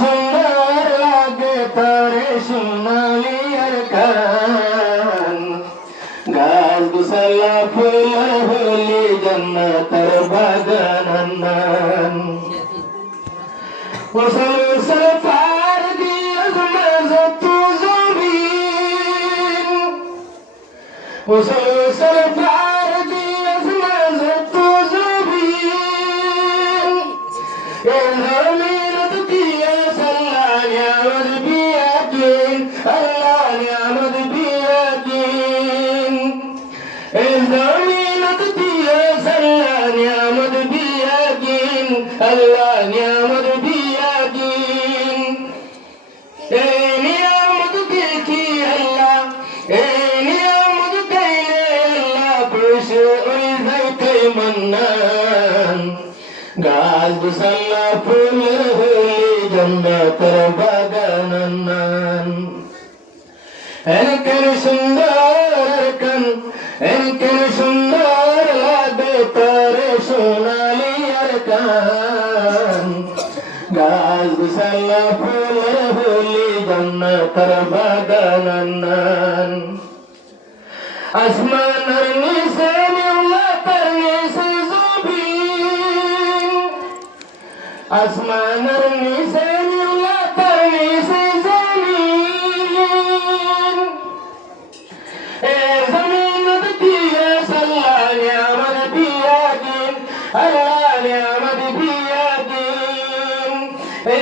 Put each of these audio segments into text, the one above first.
সুন্দর লাগে তারে সোনালিয়ার কান গাছ গুসালা ফুল হলি জন্নতর বাগান وصل سفر دي أزمة تزوبين وصل سفر دي أزمة تزوبين الهمين تطيع سلان يا مدبياتين الله يا مدبياتين الهمين تطيع سلان يا مدبياتين الله يا مدبياتين গাছ গুসালা ফুল হলি জন্নতের বাগান এনকের সুন্দর কান এনকের সুন্দর লাগে তারে সোনালিয়ার কান গাছ গুসালা ফুল হলি জন্নতের বাগান আসমানের নিচে নিউলাতের নিচে আসমানের নিচে নিউলাতের নিচে জমিন এ জমিন দিয়ে সাল্লাহ নিয়ামত দিয়া দিন আল্লাহ নিয়ামত দিয়া দিন এ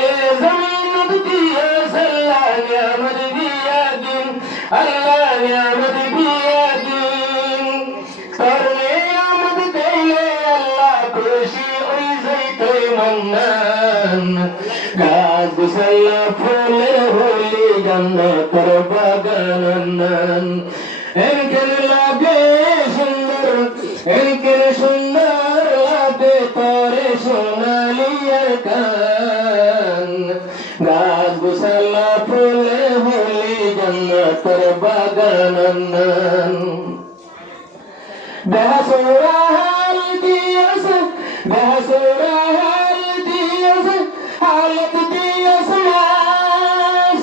জমিন দিয়ে সাল্লাহ নিয়ামত দিয়া দিন আল্লাহ নিয়ামত দিয়া দিন তোর নিয়ামত দিলে আল্লাহ খুশি হই যাইতে মন্নান গাছ গুসালা ফুলে হলি জন্নতের বাগান এনকেন লাগে সুন্দর এনকেন সুন্দর লাগে তোরে সোনালিয়ার কান গাছ গুসালা ফুলে হলি জন্নতের বাগান বেহাসুরা হাল দিয়াস বেহাসুরা হাল দিয়াস হালত দিয়াস মাস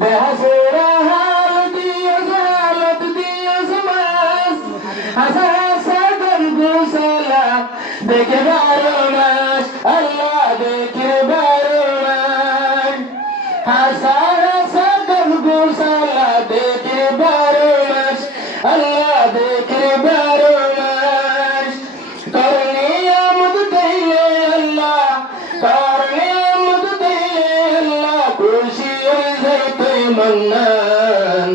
বেহাসুরা হাল দিয়াস হালত দিয়াস মাস হাসা হাসা গন গুসালা দেখে বারো মাস আল্লাহ দেখে বারো মাস হাসা হাসা গন গুসালা দেখে বারো মাস আল্লাহ দেখে বারো মাস তোর নিয়ামত দিলে আল্লাহ তোর নিয়ামত দিলে আল্লাহ খুশি হয়ে যাইতে মন্নান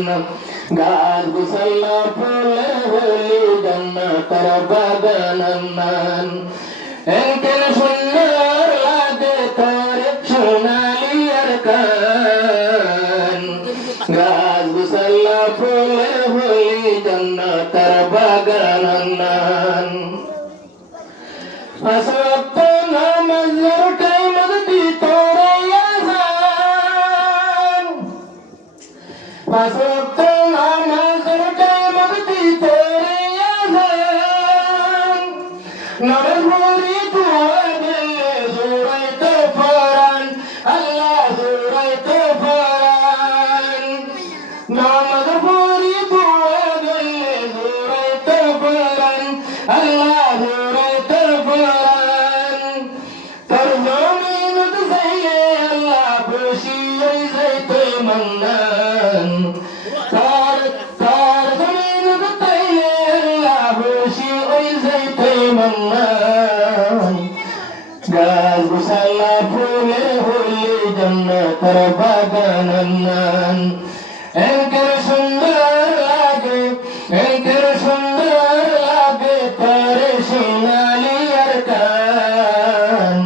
গাছ গুসালা ফুলে হলি জন্নতের বাগান এনকেন সুন্দর লাগে তোর সোনালিয়ার কান গাছ গুসালা ফুলে হলি জন্নতের বাগান আসওয়াক্ত নামাজের টাইম দি তোরে আযান আসওয়াক্ত নামাজের টাইম দি তোরে আযান নামাজ পড়ি দোয়া দিলে জোরাইতে ফরান আল্লাহ জোরাইতে ফরান নামাজ পড়ি দোয়া দিলে জোরাইতে ফরান আল্লাহ জোরাইতে ফরান তোর জমিনত যাইলে আল্লাহ খুশি হই যাইতে মন্নান তোর জমিনত যাইলে আল্লাহ খুশি হই যাইতে মন্নান গাছ গুসালা ফুলে হলি জন্নতের বাগান এনকের সুন্দর লাগে এনকের সুন্দর লাগে তারে সোনালিয়ার কান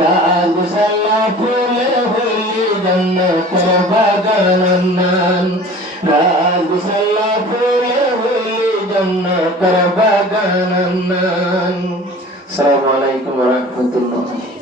গাছ গুসালা ফুলে হলি জন্নতের বাগান গাছ গুসালা ফুলে হলি জন্নতের বাগান আসসালামু আলাইকুম ওয়া রাহমাতুল্লাহ।